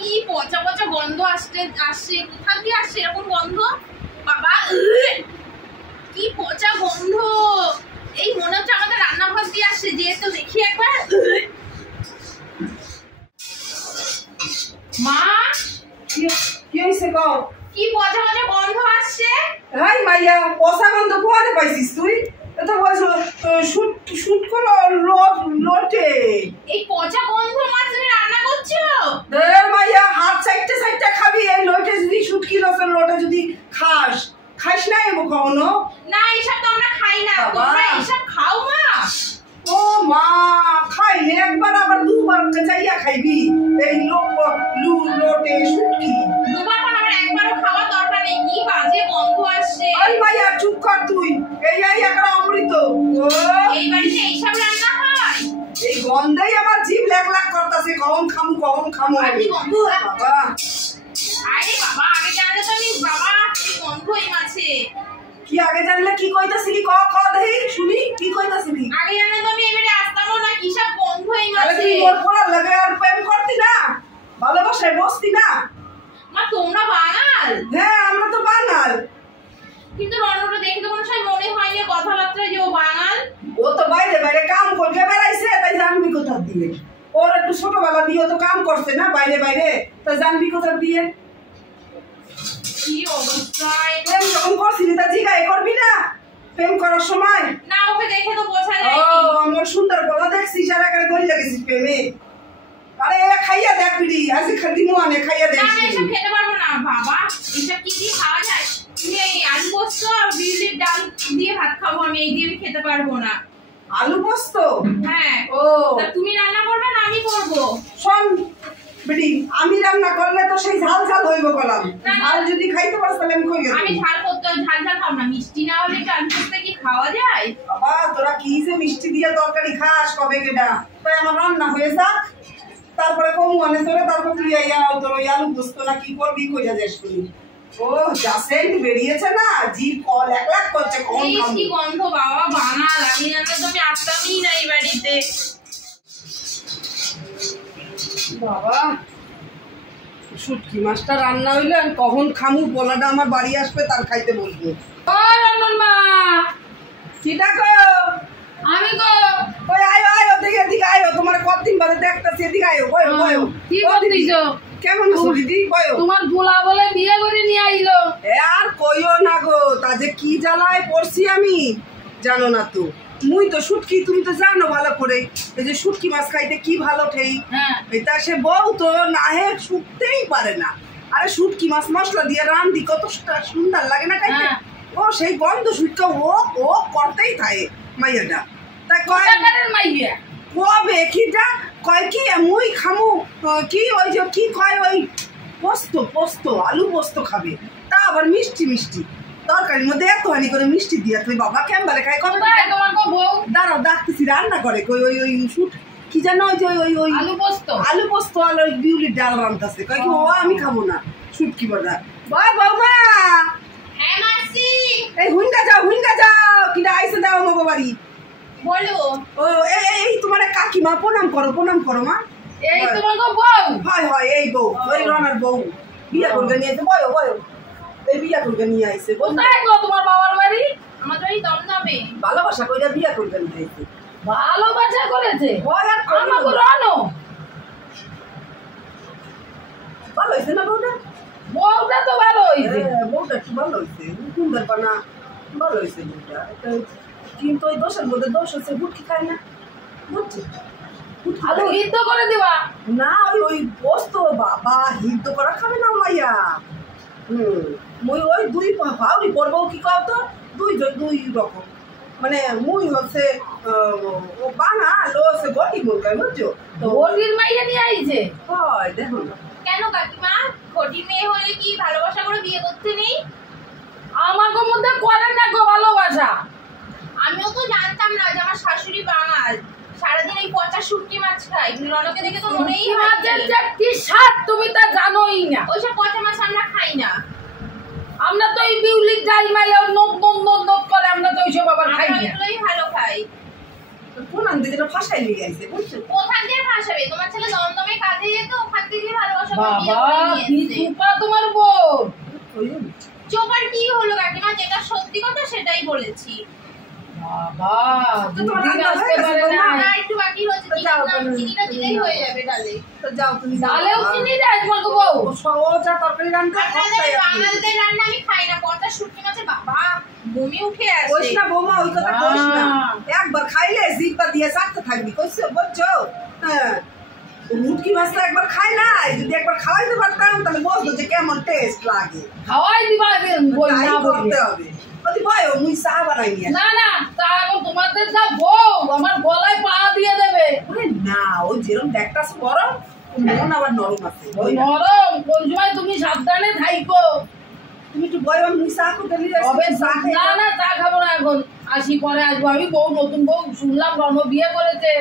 কি পচা পচা গন্ধ আসছে কোথা দিয়ে আসছে এরকম গন্ধ বাবা কি পচা গন্ধ এই মনে হচ্ছে আমাদের রান্নাঘর দিয়ে আসছে যেহেতু দেখি একবার মা কি হইছে কও কি পচা পচা গন্ধ আসছে হাই মাইয়া পচা গন্ধ কোয়ারে পাইছিস তুই এটা বলছো শুট শুট করো লোটে এই পচা গন্ধ মা তুমি রান্না করছো রে মাইয়া হাত সাইডে সাইডে খাবি এই লোটে যদি শুটকি রসের লোটে যদি খাস না এবো কখনো না এইসব তো আমরা খাই না তোমরা এইসব খাও মা ও মা খাইলে একবার আবার দুবার চাইয়া খাইবি এই লোটে শুটকি দুবার না আমার একবারও খাওয়া দরকার নেই কি বাজে গন্ধ আসছে আই মাইয়া চুপ কর তুই এই একটা অমৃত এই বাড়িতে এইসব রান্না হয় এই গন্ধই আমার জিভ লেক করতেছে কখন খামু কি গন্ধ বাবা আরে বাবা আগে জানলে তো আমি বাবা কি গন্ধ এই মাছে কি আগে জানলে কি কইতাছিলি ক দেই শুনি কি কইতাছিলি আগে জানলে তো আমি এবারে আসতামও না কি সব গন্ধ এই তাহলে মাছে তুই মোর পড়া লাগে আর প্রেম করতি না ভালোবাসায় বসতি না মা তোমরা বাঙাল হ্যাঁ আমরা তো বাঙাল কিন্তু রণটা দেখে তো কোনো সময় মনে হয়নি কথাবার্তা যে ও বাঙাল ও তো বাইরে কাম করতে বেড়াইছে তাই জানবি কোথা দিয়ে ওর একটু ছোটবেলা দিয়ে তো কাম করছে না বাইরে তাই জানবি কোথা দিয়ে কি অবস্থা প্রেম যখন করছিলি তা জিগাই করবি না প্রেম করার সময় না ওকে দেখে তো বোঝা যায় ও আমার সুন্দর গলা দেখছিস আর একারে গলি লাগেছিস প্রেমে আরে খাইয়া দেখ বিড়ি আজকে খাদি মুয়ানে খাইয়া দেখ না এসব খেতে পারবো না বাবা এসব কি দিয়ে খাওয়া যায় তুমি এই আলু পোস্ত আর বিউলির ডাল দিয়ে ভাত খাবো আমি এই দিয়ে আমি খেতে পারবো না আলু পোস্ত হ্যাঁ ও তা তুমি রান্না করবে না আমি করবো শোন বিড়ি আমি রান্না করলে তো সেই ঝাল হইব কলাম আর যদি খাইতে পারছ তাহলে আমি কই আমি ঝাল খাবো না মিষ্টি না হলে কি আলু পোস্ত কি খাওয়া যায় বাবা তোরা কি যে মিষ্টি দিয়ে তরকারি খাস কবে কেডা তাই আমার রান্না হয়ে যাক তারপরে কমু আনে তোরে তারপর তুই তোর ওই আলু পোস্ত না কি করবি কইয়া যাস তুই ও যা সেন্ট বেরিয়েছে না জিভ কল এক করছে কোন খাম কি গন্ধ বাবা বাঙাল আমি জানলে তো আমি আসতামই না এই বাড়িতে বাবা শুটকি মাছটা রান্না হইলে আমি কখন খামু বলাটা আমার বাড়ি আসবে তার খাইতে বলবো ও রমন মা কি ডাকো আমি গো ওই আয়ো এদিকে আয়ো তোমার কতদিন বাদে দেখতেছি এদিকে আয়ো বয়ো কি করতেছো কেমন আছো দিদি বয়ো তোমার ভোলা বলে বিয়ে করে নিয়ে আইলো আর কইও না গো তা যে কি জ্বালায় পড়ছি আমি জানো না তো মুই তো শুটকি তুমি তো জানো ভালো করে এই যে শুটকি মাছ খাইতে কি ভালো ঠেই এটা সে বউ তো না হে শুকতেই পারে না আরে শুটকি মাছ মশলা দিয়ে রান্ধি কত সুন্দর লাগে না খাইতে ও সেই গন্ধ শুটকা ও করতেই থাকে মাইয়াটা তাই কয় মাইয়া কবে কিটা কয় কি মুই খামু কি ওই যে কি কয় ওই পোস্ত আলু পোস্ত খাবে তা আবার মিষ্টি তরকারির মধ্যে এতখানি করে মিষ্টি দিয়া তুই বাবা কেমন খাই কবে তোমার বউ দাঁড়াও ডাকতেছি রান্না করে কই ওই শুট কি জানো ওই যে ওই আলু পোস্ত আর ওই বিউলির ডাল রান্তাছে কয় কি ও আমি খাবো না শুট কি বড়া বাবা বৌমা হ্যাঁ মাসি এই হুইন্ডা যাও কিটা আইসে দাও মগো বাড়ি বলো ও এই তোমার কাকিমা প্রণাম করো মা এই তোমার বউ হয় এই বউ ওই রনার বউ বিয়া করতে নিয়ে আইছে বয়ো এই বিয়া করতে নিয়ে আইছে কোথায় গো তোমার বাবার বাড়ি আমাদের এই দমদমে ভালোবাসা কইরা বিয়া করতে নিয়ে আইছে ভালোবাসা করেছে আমাকে রানো ভালো হইছে না বউটা তো ভালো হইছে বউটা একটু ভালো হইছে সুন্দর পানা ভালো হইছে বউটা কিন্তু ওই দোষের মধ্যে দোষ হচ্ছে বুটকি খায় না বুঝছি আলু হিদ্ধ করে দিবা না ওই পোস্ত বাবা হিদ্ধ করা খাবে না মাইয়া মুই ওই দুই পাউরি পরবো কি কও তো দুই রকম মানে মুই হচ্ছে ও বাঙাল ও হচ্ছে বটি মুরগাই বুঝছো তো বটির মাইয়া নিয়ে আইছে হয় দেখো না কেন কাকিমা ঘটি মেয়ে হলে কি ভালোবাসা করে বিয়ে করতে নেই আমাকে মধ্যে করে না গো ভালোবাসা আমিও তো জানতাম না যে আমার শাশুড়ি বাঙাল সারাদিন এই পচা শুটকি মাছ খাই রনকে দেখে তো মনেই হয় কি স্বাদ তুমি তা জানোই না ওইসব পচা মাছ আমরা খাই না আমরা তো এই বিউলির ডাল মাইলে নদ করে আমরা তো ওইসব আবার খাই না এগুলোই ভালো খাই কোন আনতে যেটা ফাঁসাই নিয়ে আইছে বুঝছো ওখান দিয়ে ফাঁসাবে তোমার ছেলে দমদমে কাজে যেত ওখান থেকে ভালোবাসা কি চোপা তোমার বউ। চোপার কি হলো কাকিমা, যেটা সত্যি কথা সেটাই বলেছি। বাবা দুদিন আসতে পারে না, একটু বাকি হচ্ছে, চিনিটা দিলেই হয়ে যাবে ডালে। তো যাও তুমি, ডালেও চিনি দেয় তোমার বউ। সহজা তরকারি রান্না বাঙালিদের রান্না আমি খাই না, পচা শুটকি মাছের বাবা বমি উঠে আসে। কইস না বৌমা, ওই কথা কইস না, একবার খাইলে জিভা দিয়ে চাটতে থাকবি, কইছো বুঝছো? হ্যাঁ, মুটকি মাছটা একবার খাই না, যদি একবার খাওয়াইতে পারতাম তাহলে বুঝতো যে কেমন টেস্ট লাগে। খাওয়াই দিবা বই তাই না করতে বললে। হবে। ওদি ভাই মুই চা বানাই নিয়ে না না, তা এখন তোমাদের যা বউ আমার গলায় পা দিয়ে দেবে। ওরে না, ওই যেরকম দেখতাছ গরম, মন আবার নরম আছে। ওই নরম কোন সময় তুমি সাবধানে থাইকো। তুমি একটু বয় মুই চা করতে নিয়ে তবে চা খাই না না, চা খাবো না এখন, আসি পরে আসবো। আমি বউ, নতুন বউ শুনলাম রণ বিয়ে করেছে,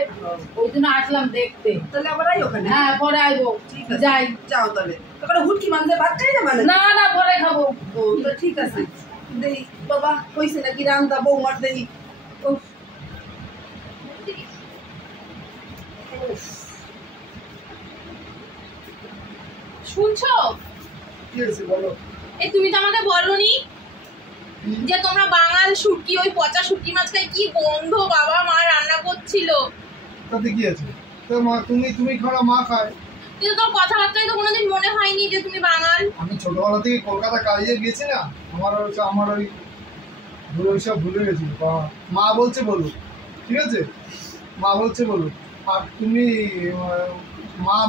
ওই জন্য আসলাম দেখতে। তাহলে আবার আই ওখানে। হ্যাঁ পরে আসবো, ঠিক আছে, যাই। যাও তাহলে। ওখানে হুটকি মানতে ভাত খাই না মানে? না না, পরে খাবো। ও তো ঠিক আছে। দেই বাবা কইছে নাকি রান্দা বৌমার দেই। উফ, শুনছো? কি হয়েছে বলো? এই তুমি তো আমাকে বলনি যে তোমরা বাঙাল শুটকি, ওই পচা শুটকি মাছ খাই, কি গন্ধ বাবা, মা রান্না করছিল। তাতে কি আছে? তো মা তুমি খাও, মা খায়। কিন্তু তোর কথাবার্তায় তো কোনোদিন মনে হয়নি যে তুমি বাঙাল। আমি ছোটবেলা থেকে কলকাতা কাজে গেছি না, আমার ওই ওইসব ভুলে গেছি। মা বলছে বলো, ঠিক আছে, মা বলছে বলো। আর তুমি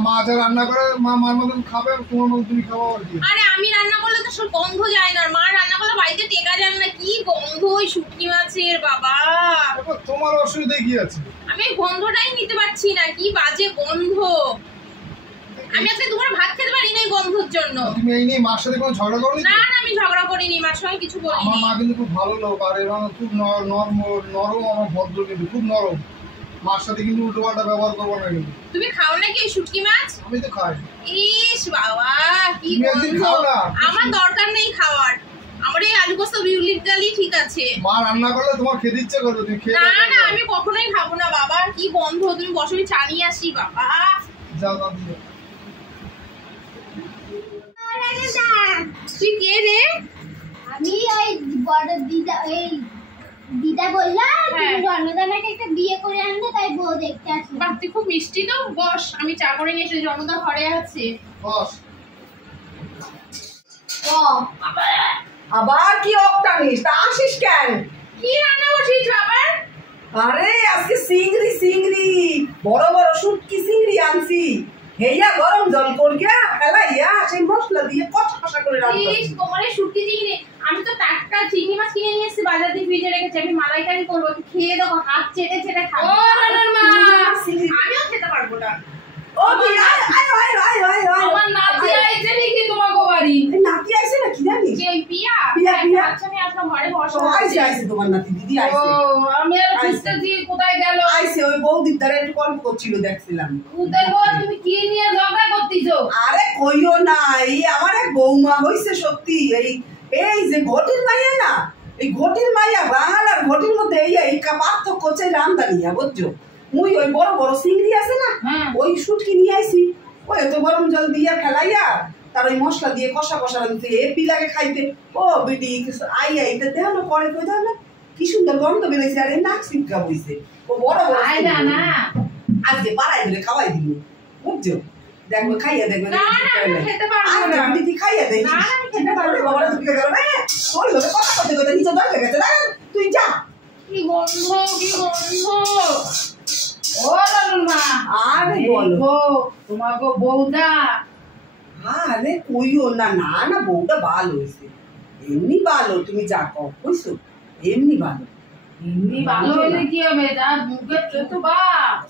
মা যা রান্না করে মার মতন খাবে, তোমার মতন তুমি খাওয়া। আর কি, আরে আমি রান্না করলে তো সব গন্ধ যায় না, মা রান্না করলে বাড়িতে টেকা যায় না, কি গন্ধ ওই শুটকি মাছের বাবা। তোমার অসুবিধা কি আছে? আমি এই গন্ধটাই নিতে পারছি না, কি বাজে গন্ধ। আমি আজকে দুপুরে ভাত খেতে পারি না এই গন্ধর জন্য। তুমি এই নিয়ে মার সাথে কোনো ঝগড়া করনি? না না, আমি ঝগড়া করিনি, মার সঙ্গে কিছু আমার বলিনি। মা কিন্তু খুব ভালো লোক, আর এবং খুব নরম, আমার ভদ্র, কিন্তু খুব নরম। মার সাথে কিন্তু উল্টো পাল্টা ব্যবহার করবো না কিন্তু। তুমি খাও নাকি ওই শুটকি মাছ? আমি তো খাই। ইস বাবা কি তুমি একদিন গন্ধ। খাও না। আমার দরকার নেই খাওয়ার, আমার এই আলু পোস্ত বিউলির ডালই ঠিক আছে। মা রান্না করলে তোমার খেতে ইচ্ছে করবে, তুমি খেয়ে না দেখো। না, আমি কখনোই খাবো না বাবা, কি গন্ধ। তুমি বসো, আমি চা নিয়ে আসি বাবা। যাও দাদি। তুই কে রে? আমি ওই বড় দিদা, এই দিদা বললাম হ্যাঁ। জন্মদানাকে একটা বিয়ে করে আনবে, তাই বউ দেখতে আসলাম। বাহ, তুই খুব মিষ্টি তো। বস, আমি চা করে নিয়ে এসেছি, জনতা ঘরে আছে। বস। আবার কি অক্টানিস, তা আসিস কেন? কি রান্না বসিয়েছ আবার? আরে আজকে চিংড়ি বড় বড় শুটকি চিংড়ি আনছি। হেইয়া গরম জল করিয়া ফেলাইয়া সেই মশলা দিয়ে কষা কষা করে রান্না। ইস, তোমার এই শুটকি চিংড়ি, আমি তো টাটকা চিংড়ি মাছ কিনে নিয়ে এসেছি বাজার থেকে, ফ্রিজে রেখেছি। আমি মালাইকারি করবো, একটু খেয়ে দেখো, হাত চেটে চেটে খাবো। ও রানার মা, আমিও খেতে পারবো না। ও তুই আয় আয় আয় আয় আয় আয়। আমার নাতি আইছে নাকি তোমার বাড়ি? এই নাতি আইছে না কি জানিস? যে ওই পিয়া পিয়া, পিয়া। আচ্ছা, আমি আসলাম ঘরে বসো। ও আইছে আইছে তোমার নাতি দিদি ও আইছে। আমি আর খুঁজতেছি কোথায় গেল। আইছে ওই বৌদির দ্বারা একটু গল্প করছিল, দেখছিলাম। কোথায় গো, তুমি কি নিয়ে ঝগড়া করতেছো? আরে কইও না, এই আমার এক বৌমা হইছে সত্যি। এই যে ঘটির মাইয়া না, এই ঘটির মাইয়া বাঙাল আর ঘটির মধ্যে এই পার্থক্য হচ্ছে রান্দানিয়া, বুঝছো? মুই ওই বড় বড় চিংড়ি আছে না, হ্যাঁ। ওই শুটকি নিয়ে আইছি। ওই এত গরম জল দিয়ে ফেলাইয়া তার ওই মশলা দিয়ে কষা কষা রাঁধতে এ পিলাকে খাইতে। ও বিটি আইয়া এটা দেহ না করে কই দাও না, কি সুন্দর গন্ধ বেরোইছে, আর এই নাক সিটকা বইছে। ও বড় বড় আয় না না, আজকে পাড়ায় দিলে খাওয়াই দিল, বুঝছো? দেখবো খাইয়া দেখবে। না, না, আমি খেতে পারবো না। দিদি খাইয়া দেয়। না, আমি খেতে পারবো না। বাবারা ঢুকে গেল, তোর লোকে কথা করতে করতে নিচে দরজা গেছে, তুই যা। কি গন্ধ, কি গন্ধ। ও রানুর মা, আরে বলো। গো তোমার গো বউটা। আরে কইও না, না না বউটা ভালো হয়েছে, এমনি ভালো, তুমি যা কও বুঝছো, এমনি ভালো। এমনি ভালো হইলে কি হবে, যার মুখের চোখ বা।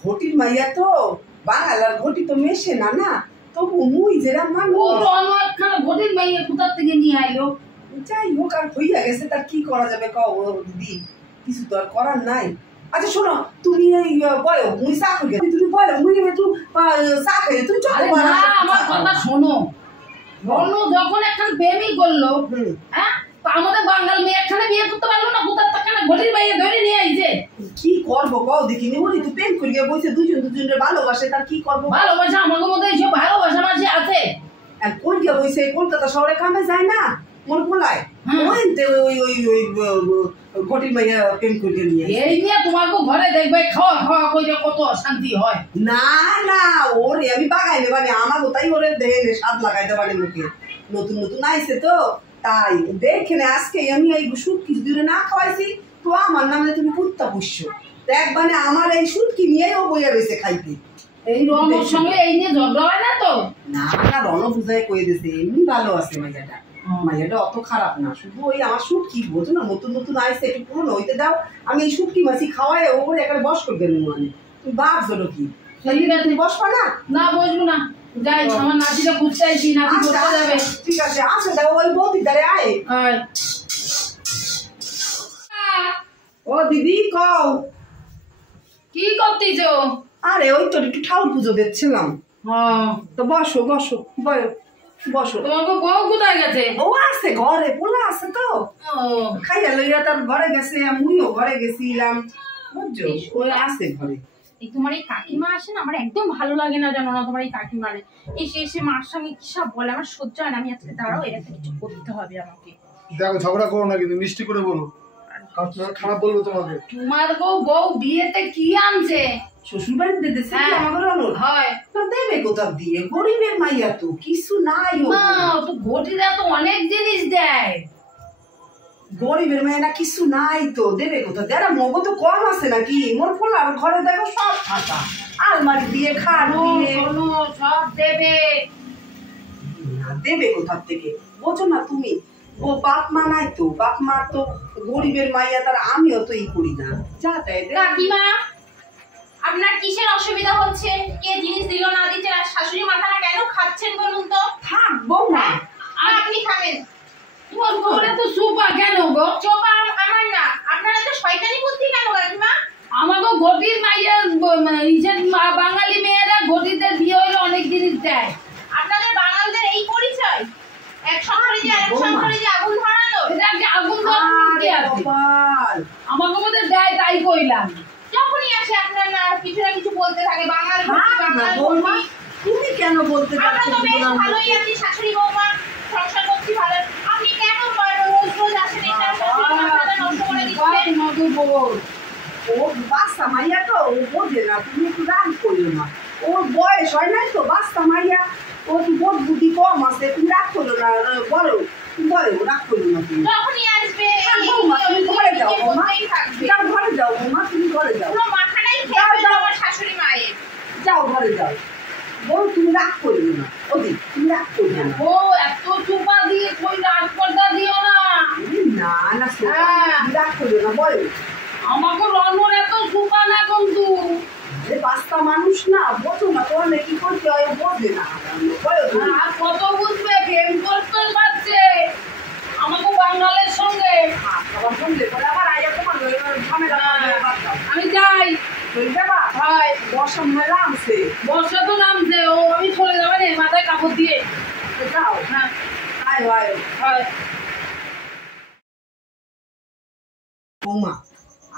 ঘটির মাইয়া তো বাঙাল আর ঘটি তো মেশে না, না তবু মুই যেরা ও মানুষ। রনো একখানা ঘটির মাইয়া কোথার থেকে নিয়ে আইলো। যাই হোক, আর হইয়া গেছে, তার কি করা যাবে কও দিদি, কিছু তো আর করার নাই। আচ্ছা শোনো, তুমি এই বলো মুই চা খাই, তুমি বলো মুই একটু চা খাই, তুমি চলো। আরে না, আমার কথা শোনো। রনো যখন একখান প্রেমই করলো, হ্যাঁ, তো আমাদের বাঙাল মেয়ে একখানে বিয়ে করতে পারলো না, কোথার থেকে ঘটির মাইয়া ধরে নিয়ে আইছে। কি করবো কও দেখিনি, বলি তো প্রেম করিয়া বসে দুজন দুজনের ভালোবাসে, তার কি করবো? ভালোবাসা আমাদের মধ্যে এইসব ভালোবাসা মাঝে আছে। বইছে কলকাতা শহরে কামে যায় না মোর পোলায় ওইতে ওই ওই ওই ঘটির মাইয়া প্রেম করে নিয়ে এই নিয়ে তোমাকে ঘরে দেখবে খাওয়া খাওয়া করে কত অশান্তি হয়। না না ওরে আমি বাগাইলে মানে আমার তাই ওরে দেখে স্বাদ লাগাইতে পারি মুখে নতুন নতুন আইছে তো তাই দেখে না আজকে আমি এই শুটকি দূরে না খাওয়াইছি তো আমার নামে তুমি কুত্তা পুষছো দেখ মানে আমার এই শুটকি নিয়েও বইয়া রয়েছে খাইতে। এই রণর সঙ্গে এই নিয়ে ঝগড়া হয় না তো? না না রণ বুঝাই কয়ে দিয়েছে এমনি ভালো আছে মাইয়াটা মাইয়াটা অত খারাপ না শুধু ওই আমার শুটকি বোঝো না নতুন নতুন আইসে একটু পুরনো হইতে দাও আমি এই শুটকি মাছি খাওয়াই ওপরে একটা বস করে দেবো মানে তুমি বাপ জন্য কি তুমি বসবা না? না বসবো না যাই আমার নাতিটা খুঁজতে আইছি নাতি করতে যাবে। ঠিক আছে আসে দাও ওই বৌদি দাঁড়ে আয় ও দিদি কও কি করতেছ? আরে ওই তো একটু ঠাকুর পুজো দেখছিলাম তো বসো বসো বসো। তোমাকে বউ কোথায় গেছে? ও আছে ঘরে পোলা আছে তো খাইয়া লইয়া তার ঘরে গেছে আমিও ঘরে গেছিলাম বুঝছো ওই আছে ঘরে। এই তোমার এই কাকিমা আসে না আমার একদম ভালো লাগে না জানো না তোমার এই কাকিমার এসে এসে মার সঙ্গে কি সব বলে আমার সহ্য হয় না। আমি আজকে দাঁড়াও এর একটা কিছু করতে হবে আমাকে। দেখো ঝগড়া করো না কিন্তু মিষ্টি করে বলো খারাপ বলবো তোমাকে। তোমার বউ বিয়েতে কি আনছে? শ্বশুর বাড়িতে দিতেছে আমাদের অনুর হয় না দেবে কোথা দিয়ে গরিবের মাইয়া তো কিছু নাই না তো ঘটিরা তো অনেক জিনিস দেয় গরিবের মাইয়া না কিছু নাই তো দেবে কোথা দেয় মগো তো কম আছে নাকি মোর পোলার ঘরে দেখো সব ফাঁকা আলমারি দিয়ে খাট দিয়ে সব দেবে দেবে কোথা থেকে বোঝো না তুমি ও বাপ মা নাই তো বাপ মা তো গরিবের মাইয়া তার আমিও তো ই করি না যা দেয় কাকিমা আপনার কিসের অসুবিধা হচ্ছে? কে জিনিস দিল না দিচ্ছে আর শাশুড়ি মাথাটা কেন খাচ্ছেন বলুন তো? থাকবো না আর আপনি খাবেন তোমার ঘরে তো সুপা কেন গো? চোপা আমার না আপনারা তো শয়তানি বুদ্ধি কেন কাকিমা? আমাকে ঘটির মাইয়া বাঙালি মেয়েরা ঘটিদের বিয়ে হইলে অনেক জিনিস দেয়। আপনাদের বাঙালদের এই পরিচয় এক সংসারে যে আরেক সংসারে যে আগুন ধরানো এটা কি আগুন ধরানো? আমাকে মধ্যে দেয় তাই কইলাম। যখনই আসে আপনার না কিছু না কিছু বলতে থাকে বাঙাল বৌমা তুমি কেন বলতে আমরা তো বেশ ভালোই আছি শাশুড়ি বৌমা সংসার করছি ভালো। আপনি কেন রোজ রোজ আসেন এটা মাথাটা নষ্ট করে দিচ্ছেন? ও বাচ্চা মাইয়া তো ও বোঝে না তুমি একটু রাগ করিও না ওর বয়স হয় নাই তো বাচ্চা মাইয়া ও কি বোধ বুদ্ধি কম আছে তুমি রাগ করো না বলো বলো রাগ করো না তুমি যখনই আসবে তুমি ঘরে যাও বৌমা যাও ঘরে যাও বৌমা তুমি ঘরে যাও পুরো মাথাটাই খেয়ে ফেলবে আমার শাশুড়ি মায়ের। যাও ঘরে যাও বল তুমি রাগ করিও না ওদি তুমি রাগ করিও না ও এত চুপা দিয়ে কই রাগ করতে দিও না। না না রাগ করিও না বলো আমাকে রনর এত চুপা না কিন্তু বাচ্চা মানুষ না বোঝো না তোমার কি করতে হয় বোঝে না আর কত বুঝবে প্রেম করতে পারছে আমাকে বাঙালের সঙ্গে। আমি যাই হয় বর্ষা মেলা আছে বর্ষা তো নামছে ও আমি চলে যাবে না মাথায় কাপড় দিয়ে যাও হ্যাঁ আয় আয় হয়। বৌমা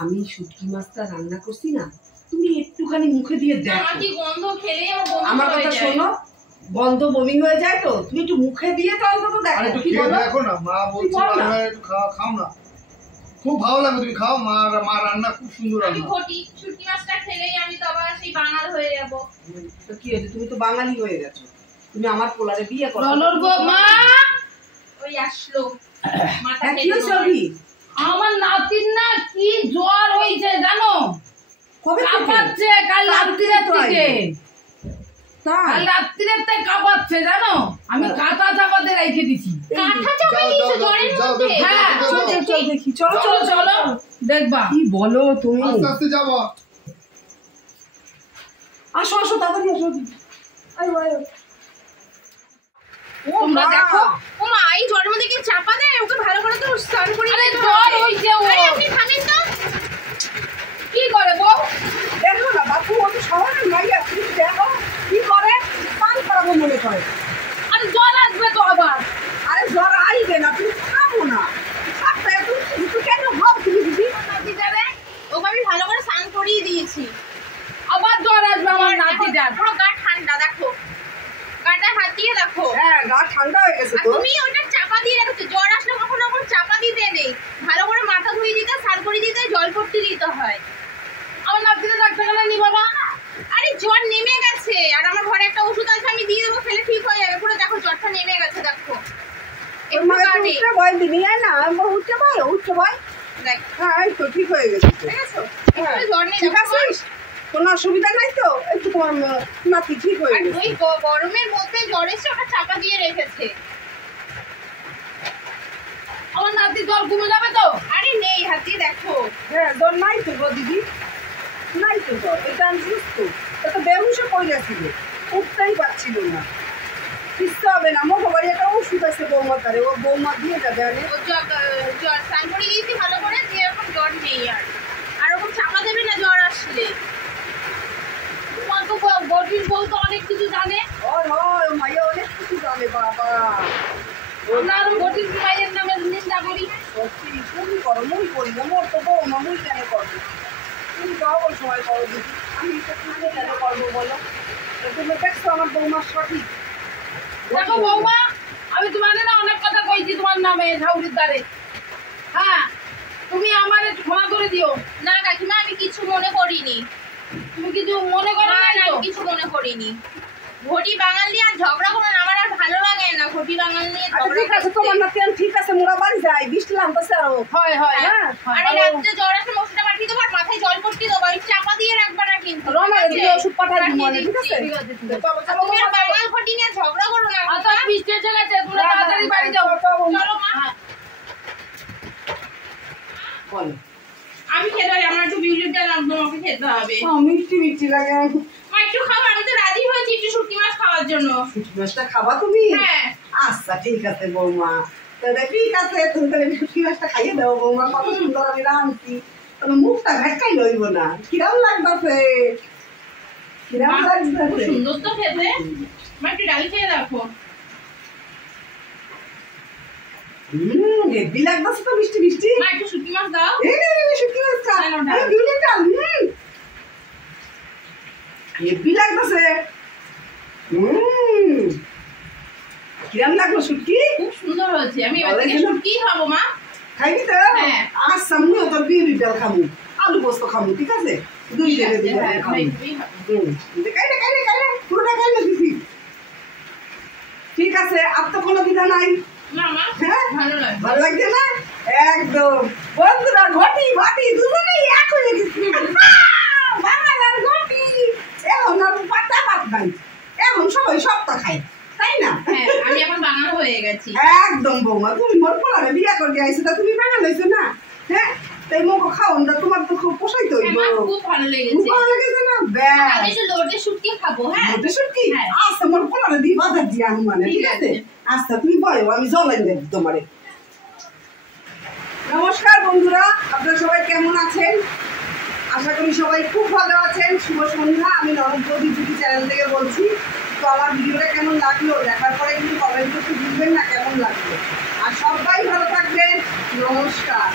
আমি শুটকি মাছটা রান্না করছি না তুমি একটুখানি মুখে দিয়ে দেখো আমার কি গন্ধ খেলে আমার কথা শোনো গন্ধ বমি হয়ে যায় তো তুমি একটু মুখে দিয়ে তো অন্তত দেখো কি বলো দেখো না মা বলছে খাও না খুব ভালো লাগে তুমি খাও মা রান্না খুব সুন্দর আমি রান্না। ঘটি শুটকি মাছটা খেলেই আমি তো আবার সেই বাঙাল হয়ে যাব। তো কি হয়েছে তুমি তো বাঙালি হয়ে গেছো তুমি আমার পোলারে বিয়ে করো রনর গো মা ওই আসলো মাথা কি হয়েছে অভি আমার নাতির না কি জ্বর হয়েছে জানো? কবে কাঁপাচ্ছে কাল রাত্রির থেকে তাই কাল রাত্রির থেকে কাঁপাচ্ছে জানো? আমি কাঁথা চাপাতে রেখে দিছি। কাঁথা চাপা দিয়েছো জ্বরের মধ্যে? হ্যাঁ চল দেখি চলো চলো চলো দেখবা কি বলো তুমি আস্তে আস্তে যাবো আসো আসো তাড়াতাড়ি আসো আয়ো আয়ো তোমরা দেখো ও মা এই জ্বরের মধ্যে কি চাপা দেয়? ওকে ভালো করে তো স্নান করিয়ে আরে দিতে জ্বর হবে। হইছে ও আরে আপনি থামেন তো। কি করে বউ? দেখো না বাপু ও তো শহরের মাইয়া তুমি দেখো কি করে পান করাবো মনে করে আরে জ্বর আসবে তো আবার। আরে জ্বর আইবে না তুমি খাবো না খাবে তুমি কেন খাও তুমি দিদি নাতি যাবে ওকে আমি ভালো করে স্নান করিয়ে দিয়েছি। আবার জ্বর আসবে আমার নাতিটার। পুরো গা ঠান্ডা দেখো গা মাথায় হাত দিয়ে দেখো। হ্যাঁ গা ঠান্ডা হয়ে গেছে আর তো। তুমি ওটা চাপা দিয়ে রেখেছো, জ্বর আসলে কখনো কখনো চাপা দিতে নেই, ভালো করে মাথা ধুয়ে দিতে, স্নান করে দিতে, জল পট্টি দিতে হয়। আমার নাতিটা ডাক্তারখানায় নিবা না? আরে জ্বর নেমে গেছে, আর আমার ঘরে একটা ওষুধ আছে, আমি দিয়ে দেবো, খেলে ঠিক হয়ে যাবে পুরো। দেখো জ্বরটা নেমে গেছে, দেখো উঠতে ভয় দিবি না, উঠতে ভয় দেখ, হ্যাঁ এই তো ঠিক হয়ে গেছে তো। দেখেছো হ্যাঁ, একটু জ্বর নেই, ঠিক দেখো। আছিস? কোনো অসুবিধা নাই তো? একটু তোমার নাতি ঠিক হয়ে আর গেছে। ওই গরমের মধ্যে জ্বর এসে ওটা চাপা দিয়ে রেখেছে। আমার নাতি জ্বর কমে যাবে তো? আরে নেই, হাতি দেখো। হ্যাঁ জ্বর নাই তো গো দিদি, নাই তো জ্বর, এটা আমি সুস্থ। তো বেহুশে পড়ে গেছিল, উঠতেই পারছিল না। কিচ্ছু হবে না, মোটো বাড়ি একটা ওষুধ আছে বৌমা, তারে ও বৌমা দিয়ে যাবে। আরে ও জ্বর স্নান করে দিয়েছি ভালো করে, দিয়ে এখন জ্বর নেই। আর ওরকম চাপা দেবে না জ্বর আসলে। তোমার তো বটির বউ তো অনেক কিছু জানে। ওই ওই মাইয়া অনেক কিছু জানে বাবা। আমরা আরো বটির মায়ের নামে নিন্দা করি। সত্যি তুমি করো, মুই করি না, মোর তো বৌমা, মুই কেন করবো? তুমি তো অবল সময় করো দিদি, আমি তো তুমি কেন করবো বলো? তো তুমি দেখছো আমার বৌমার সঠিক। দেখো বৌমা, আমি তোমার না অনেক কথা কইছি তোমার নামে ঝাউরির দ্বারে। হ্যাঁ, তুমি আমার একটু ক্ষমা করে দিও। না কাকিমা, আমি কিছু মনে করিনি। তুমি কিছু মনে করো না, নাই না, তো? আমি কিছু মনে করিনি। ঘটি বাঙাল নিয়ে আর ঝগড়া করো না, আমার আর ভালো লাগে না ঘটি বাঙাল নিয়ে আচ্ছা ঝগড়া ঠিক আছে, করতে। তোমার নাতি আমি ঠিক আছে, মোরা বাড়ি যাই, বৃষ্টি নামতেছে আরো। হয় হয় হ্যাঁ, আরে রাত্রে জ্বর আসলে ওষুধটা পাঠিয়ে দেবো, আর মাথায় জল পট্টি দেবো, আর চাপা দিয়ে রাখবা না কিন্তু। রওনা ঠিক আছে? দিয়ে ওষুধ পাঠাই দিব, পাঠিয়ে ঠিক আছে? দিচ্ছি। ঠিক আছে, ঠিক আছে। চলো, আর চলো, তুমি আর বাবা, চলো। বাঙাল ঘটি নিয়ে ঝগড়া করো না। আচ্ছা, বৃষ্টি এসে গেছে, তোমরা তাড়াতাড়ি বাড়ি যাও। চলো মা। হ্যাঁ। বলো। আমি খেতে পারি, আমার একটু বিউলির ডাল একদম আমাকে খেতে হবে। মিষ্টি মিষ্টি লাগে। মা একটু খাবো, আমি তো রাজি হয়েছি একটু শুটকি মাছ খাওয়ার জন্য। শুটকি মাছটা খাবা তুমি? হ্যাঁ। আচ্ছা ঠিক আছে বৌমা, তাহলে ঠিক আছে, তুমি তাহলে শুটকি মাছটা খাইয়ে দাও বৌমা, কত সুন্দর আমি রাঁধছি। তবে মুখটা ভেটকাই লইব না, কিরাম লাগতেছে, কিরাম বাহ, খুব লাগতেছে। সুন্দর তো খেতে। মা একটু ডাল খেয়ে দেখো। হেব্বি লাগতেছে তো, মিষ্টি মিষ্টি। মা একটু শুটকি মাছ দাও। এই নে, এই নে, শুটকি মাছটা। কেন ডাল? এই বিউলির ডাল, হেব্বি লাগতেছে। কিরাম লাগলো শুটকি? খুব সুন্দর হয়েছে, আমি এবার ভালো থেকে হয়েছে না? শুটকি খাবো মা। খাইবি তো? হ্যাঁ। আচ্ছা, আমিও তোর বিউলির ডাল খাবো, আলু পোস্ত খাবো, ঠিক আছে? দুই জনে দুই হ্যাঁ, খাবো। এইভাবেই খাবো। কাইলে পুরোটা কাইলে দিছি। ঠিক আছে, আর তো কোনো দ্বিধা নাই। না মা, হ্যাঁ? ভালো লাগে। ভালো লাগছে না? একদম। বন্ধুরা ঘটি বাটি দুজনেই এক হয়ে গেছি। বাঙাল আর ঘটি, এখন আর পাতা পাত নাই, এখন সবাই সপ্তাহ খায়, তাই না? হ্যাঁ, আমি এখন বাঙাল হয়ে গেছি। একদম বৌমা, তুমি মোর পোলারে বিয়া করে আইছো, তা তুমি বাঙাল হইছো না? হ্যাঁ, তাই মোকে খাওন না, তোমার তো খুব পোষাইতে হ্যাঁ, হইব। মা, খুব ভালো খুব লেগেছে। ভালো লেগেছে না? ব্যাস। আমি একটু লোটে শুটকি খাবো। হ্যাঁ, মোটে শুটকি? হ্যাঁ। আচ্ছা, মোর পোলারে দিয়ে বাজার দিয়ে আনু মানে, ঠিক ঠিক আছে? আছে। আচ্ছা, তুমি বলো, আমি জলাই দেব তোমারে। নমস্কার বন্ধুরা, আপনারা সবাই কেমন আছেন? আশা করি সবাই খুব ভালো আছেন। শুভ সন্ধ্যা, আমি নরমপ্রদী জুটি চ্যানেল থেকে বলছি। তো আমার ভিডিওটা কেমন লাগলো দেখার পরে কিন্তু কমেন্ট করতে ভুলবেন না কেমন লাগলো। আর সবাই ভালো থাকবেন, নমস্কার।